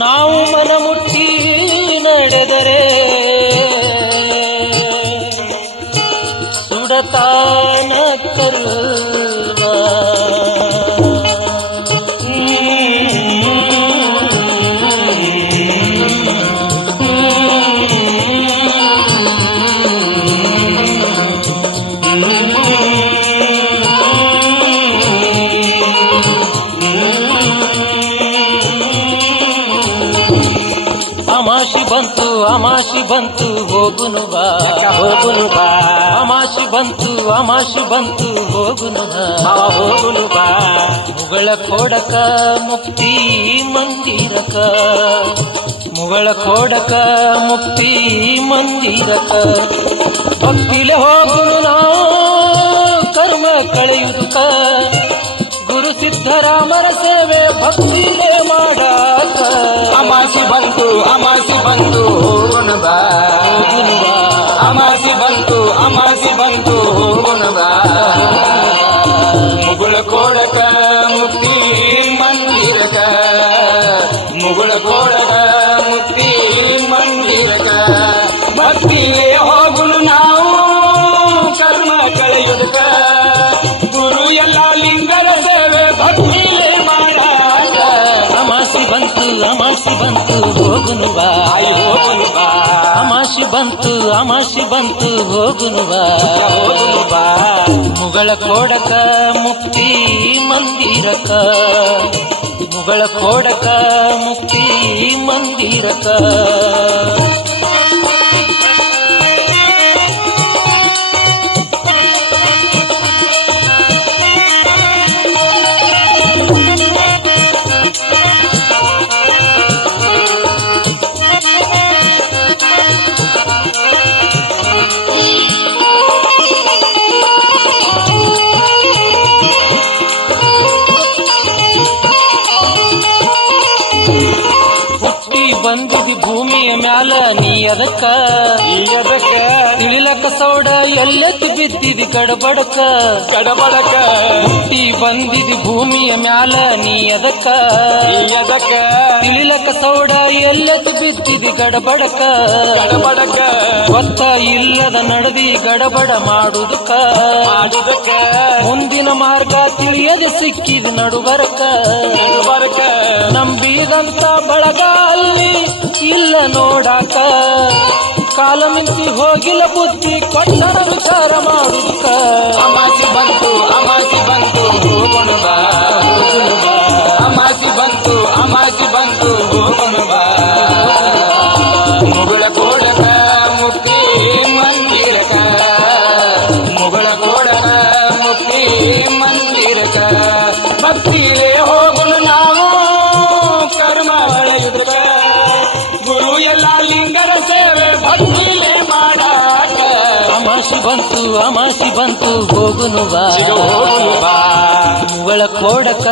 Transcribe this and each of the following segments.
ನಾವು ಮನಮುಟ್ಟಿ ನಡೆದರೆ ಸುಡತಾನ ಕರುವ ಅಮಾಶಿ ಬಂತು ಹೋಗುನು ಬಾ ಅಮಾಶಿ ಬಂತು ಹೋಗುನು ಬಾ ಮುಗಳ ಕೊಡಕ ಮುಕ್ತಿ ಮಂದಿರಕ ಮುಗಳ ಕೊಡಕ ಮುಕ್ತಿ ಮಂದಿರಕ ಭಕ್ತಿಲೆ ಹೋಗುನು ನಾವು ಕರ್ಮ ಕಳೆಯುವುದಕ ಗುರು ಸಿದ್ಧರಾಮರ ಸೇವೆ ಭಕ್ತಿಲೆ ಮಾಡಾಕ ಅಮಾಸಿ ಬಂತು ಹೋಗುನು ಬಾ ಅಮಾಸಿ ಬಂತು ಹೋಗುನು ಬಾ ಮುಗುಳ ಕೊಡಕ ಮುಕ್ತಿ ಮಂದಿರಕ ಮುಗುಳ ಕೊಡಕ ಮುಕ್ತಿ ಮಂದಿರಕ ಭಕ್ತಿಗೆ ಹೋಗುನು ನಾವು ಕರ್ಮ ಕಳೆಯುವುದಕ ಗುರು ಎಲ್ಲ ಲಿಂಗರ ಸೇವೆ ಭಕ್ತಿಲೆ ಮಾಡಾಕ ಅಮಾಸಿ ಬಂತು ಹೋಗುನು ಬಾ ಅಮಾಶಿ ಬಂತು ಹೋಗುನು ಬಾ ಮುಗಳ ಕೊಡಕ ಮುಕ್ತಿ ಮಂದಿರಕ ಮುಗಳ ಕೊಡಕ ಮುಕ್ತಿ ಮಂದಿರಕ ಬಂದಿದಿ ಭೂಮಿಯ ಮ್ಯಾಲ ನೀ ಅದಕ್ಕ ತಿಳಿಲಕ ಸೌಡ ಎಲ್ಲತಿ ಬಿದ್ದಿದಿ ಗಡಬಡಕ ಹುಟ್ಟಿ ಬಂದಿದಿ ಭೂಮಿಯ ಮ್ಯಾಲ ನೀ ಅದಕ್ಕ ತಿಳಿಲಕ ಸೌಡ ಎಲ್ಲತಿ ಬಿದ್ದಿದಿ ಗಡಬಡಕ ಗೊತ್ತ ಇಲ್ಲದ ನಡದಿ ಗಡಬಡ ಮಾಡುದಕ್ಕ ಮುಂದಿನ ಮಾರ್ಗ ತಿಳಿಯದೆ ಸಿಕ್ಕಿದ ನಡುಬರಕ ನಂಬಿದಂತ ಬಳಗ ಅಲ್ಲಿ ಇಲ್ಲ ನೋಡಾಕ ಕಾಲ ಮಿಂಚಿ ಹೋಗಿಲ್ಲ ಬುದ್ಧಿ ಕೊಟ್ಟರ ವಿಚಾರ ಮಾಡುದಕ್ಕ ಅಮಾಸಿ ಬಂತು ಹೋಗುನು ಬಾ ಅಮಾಸಿ ಬಂತು ಹೋಗುನು ಬಾ ಮುಗುಳ ಕೊಡಕ ಮುಕ್ತಿ ಮಂದಿರಕ ಮುಗುಳ ಕೊಡಕ ಮುಕ್ತಿ ಮಂದಿರಕ ಭಕ್ತಿಲೇ ಹೋಗುನು ನಾವು ಕರ್ಮ ಹೊಳೆಯುವುದಕ ಗುರು ಎಲ್ಲ ಲಿಂಗರ ಸೇವೆ ಭಕ್ತಿಲೇ ಮಾಡಾಕ ಅಮಾಸಿ ಬಂತು ಹೋಗುನು ಬಾ ಮುಗಳ ಕೊಡಕ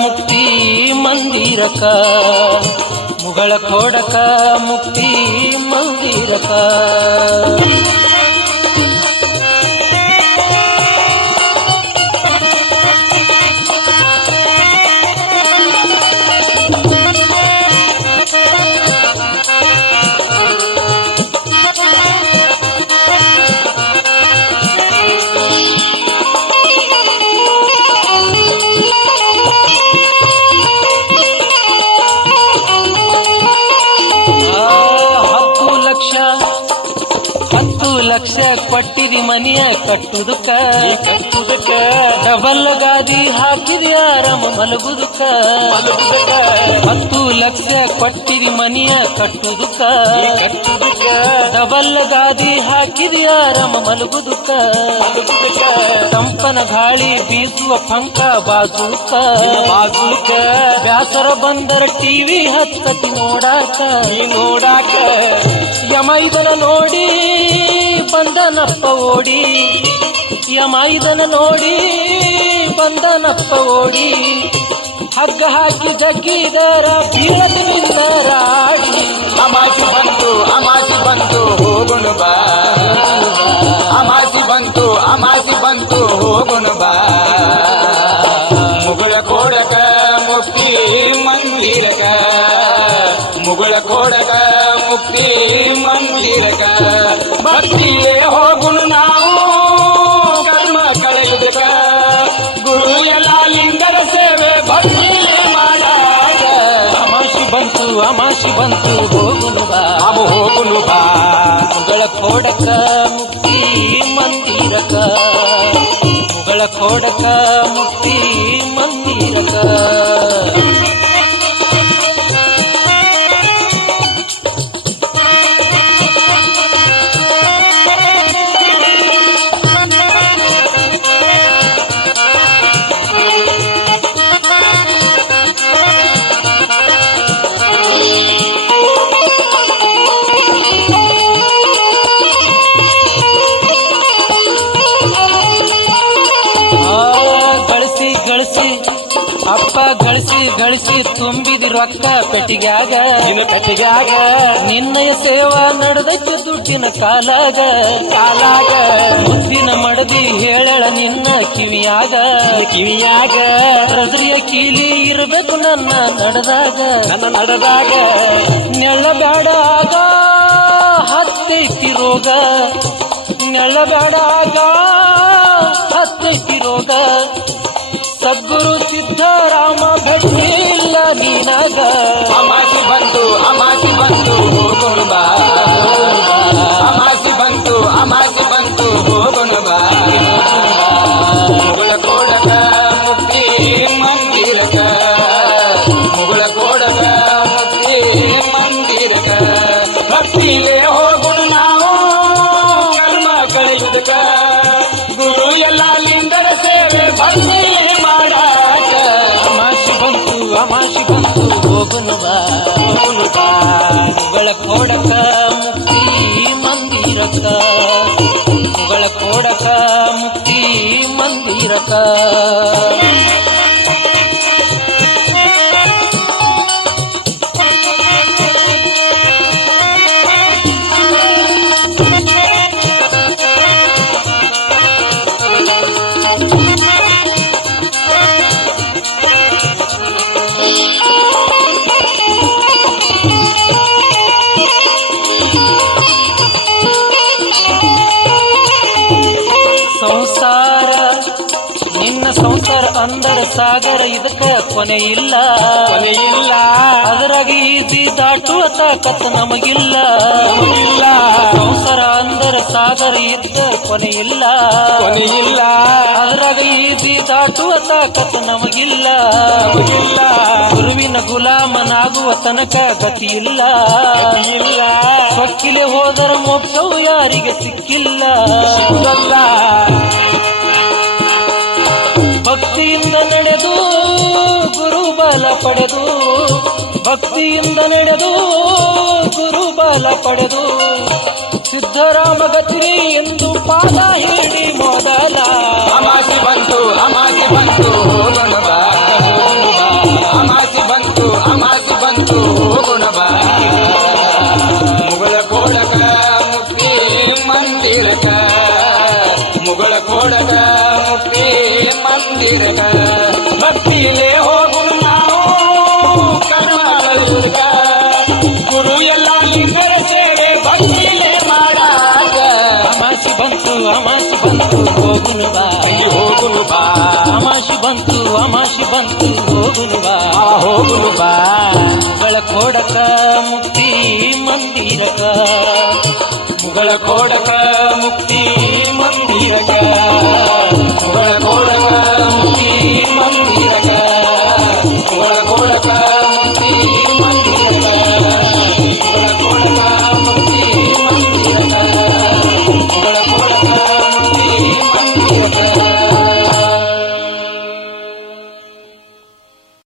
ಮುಕ್ತಿ ಮಂದಿರಕ ಮುಗಳ ಕೊಡಕ ಮುಕ್ತಿ ಮಂದಿರಕ ಲಕ್ಷ ಕೊಟ್ಟಿದಿ ಮನೆಯ ಕಟ್ಟುದಕ್ಕ ಡಬಲ್ ಗಾದಿ ಹಾಕಿದಿ ಆರಾಮ ಮಲಗುದಕ್ಕ 10 ಲಕ್ಷ ಕೊಟ್ಟಿದಿ ಮನೆಯ ಕಟ್ಟುದಕ್ಕ ಡಬಲ್ ಗಾದಿ ಹಾಕಿದಿ ಆರಾಮ ಮಲಗುದಕ್ಕ ತಂಪನ ಗಾಳಿ ಬೀಸುವ ಪಂಕ ಬಾಜುಕ ಬ್ಯಾಸರ ಬಂದರ ಟಿವಿ ಹತ್ತತಿ ನೋಡಾಕ ಯಮೈದನ ನೋಡಿ ಬಂದನಪ್ಪ ಓಡಿ ಯಮೈದನ ನೋಡಿ ಬಂದನಪ್ಪ ಓಡಿ ಹಗ್ಗ ಹಾಕಿ ಜಗ್ಗಿದರ ಬೀಳದಿ ನಿಂದರಾಡಿ ಅಮಾಸಿ ಬಂತು ಹೋಗುನು ಬಾ ಅಮಾಸಿ ಬಂತು ಹೋಗುನು ಬಾ ಮುಗುಳ ಕೊಡಕ ಮುಕ್ತಿ ಮಂದಿರಕ ಮುಗಳ ಕೋಡಕ ಮುಕ್ತಿ ಮಂದಿರಕ ಭಕ್ತಿಯೇ ಹೋಗುನು ನಾವು ಕರ್ಮ ಕಳೆಯುವುದಕ ಗುರು ಎಲ್ಲ ಲಿಂಗರ ಸೇವೆ ಭಕ್ತಿಯೇ ಮಾಡಾಗ ಅಮಾಶಿ ಬಂತು ಹೋಗುನು ಬಾ ನಾವು ಹೋಗುನು ಬಾ ಮುಗಳ ಕೋಡಕ ಮುಕ್ತಿ ಮಂದಿರಕ ಮುಗಳ ಕೋಡಕ ಮುಕ್ತಿ ಮಂದಿರಕ ಅಪ್ಪ ಗಳಿಸಿ ತುಂಬಿದಿ ರೊಕ್ಕ ಪೆಟ್ಟಿಗ್ಯಾಗ ನಿನ್ನಯ ಸೇವಾ ನಡೆದೈತಿ ದುಡ್ಡಿನ ಕಾಲಾಗ ಮುದ್ದಿನ ಮಡದಿ ಹೇಳಳ ನಿನ್ನ ಕಿವಿಯಾಗ ರಜರಿಯ ಕೀಲಿ ಇರಬೇಕು ನನ್ನ ನಡೆದಾಗ ನೆಳ್ಳಬೇಡ ಆಗ ಹತ್ತೈತಿ ರೋಗ ನೆಳ್ಳಬೇಡ ಆಗ ಹತ್ತೈತಿ ರೋಗ ಸದ್ಗುರು ಸಿದ್ಧರಾಮ ಭಟ್ಟಿಲ್ಲ ನೀನಾಗ ಅಮಾಸಿ ಬಂತು ಹೋಗೋಣ ಬಾ ಅಮಾಸಿ ಬಂತು ಹೋಗೋಣ ಬಾ ಮುಗಳ ಕೋಡಕ ಮುಕ್ತಿ ಮಂದಿರಕ ಮುಗಳ ಕೋಡಕ ಮುಕ್ತಿ ಮಂದಿರಕ ಭಕ್ತಿಗೆ ಹೋಗೋಣ ನಾವು ಕರ್ಮ ಕಳೆಯುವುದಕ ಗುರು ಎಲ್ಲ ಲಿಂಗರ ಸೇವೆ ಭಕ್ತಿ ಅಮಾಶಿ ಬಂತು ಹೋಗುನು ಬಾ ಮುಗಳ ಕೋಡಕ ಮುಕ್ತಿ ಮಂದಿರಕ ಮುಗಳ ಕೋಡಕ ಮುಕ್ತಿ ಮಂದಿರಕ ಸಂಸಾರ ಅಂದರ ಸಾಗರ ಇದಕ್ಕ ಕೊನೆ ಇಲ್ಲ ಅದರಾಗ ಈಜಿ ದಾಟುವ ತಾಕತ್ ನಮಗಿಲ್ಲ ಸಂಸಾರ ಅಂದರ ಸಾಗರ ಇದ್ದ ಕೊನೆ ಇಲ್ಲ ಅದರಾಗ ಈಜಿ ದಾಟುವ ತಾಕತ್ ನಮಗಿಲ್ಲ ಗುರುವಿನ ಗುಲಾಮನಾಗುವ ತನಕ ಗತಿ ಇಲ್ಲ ಸೊಕ್ಕಿಲೆ ಹೋದರ ಮೋಕ್ಷವು ಯಾರಿಗೆ ಸಿಕ್ಕಿಲ್ಲ ಭಕ್ತಿಯಿಂದ ನಡೆದು ಗುರು ಬಲ ಪಡೆದು ಭಕ್ತಿಯಿಂದ ನಡೆದು ಗುರು ಬಲ ಪಡೆದು ಸಿದ್ಧರಾಮ ಗತಿ ಎಂದು ಪಾದ ಹಿಡಿ ಮೊದಲ ಅಮಾಸಿ ಬಂತು ಹೋಗೋಣ ಬಾ ಅಮಾಸಿ ಬಂತು ಹೋಗೋಣ ಬಾ ಮುಗಳ ಕೋಡಕ ಮುಕ್ತಿ ಮಂದಿರಕ ಮುಗಳ ಕೋಡಕ ಮುಕ್ತಿ ಮಂದಿರಕ ಭಕ್ತಿಲೇ ಹೋಗುನು ನಾವು ಕರ್ಮ ಕಳೆಯುವುದಕ ಗುರು ಎಲ್ಲ ಲಿಂಗರ ಸೇವೆ ಭಕ್ತಿಲೇ ಮಾಡಾಗ ಅಮಾಶಿ ಬಂತು ಹೋಗುನು ಬಾ ಅಮಾಶಿ ಬಂತು ಹೋಗುನು ಬಾ ಮುಗಳ ಕೋಡಕ ಮುಕ್ತಿ ಮಂದಿರಕ ಮುಗಳ ಕೋಡಕ ಮುಕ್ತಿ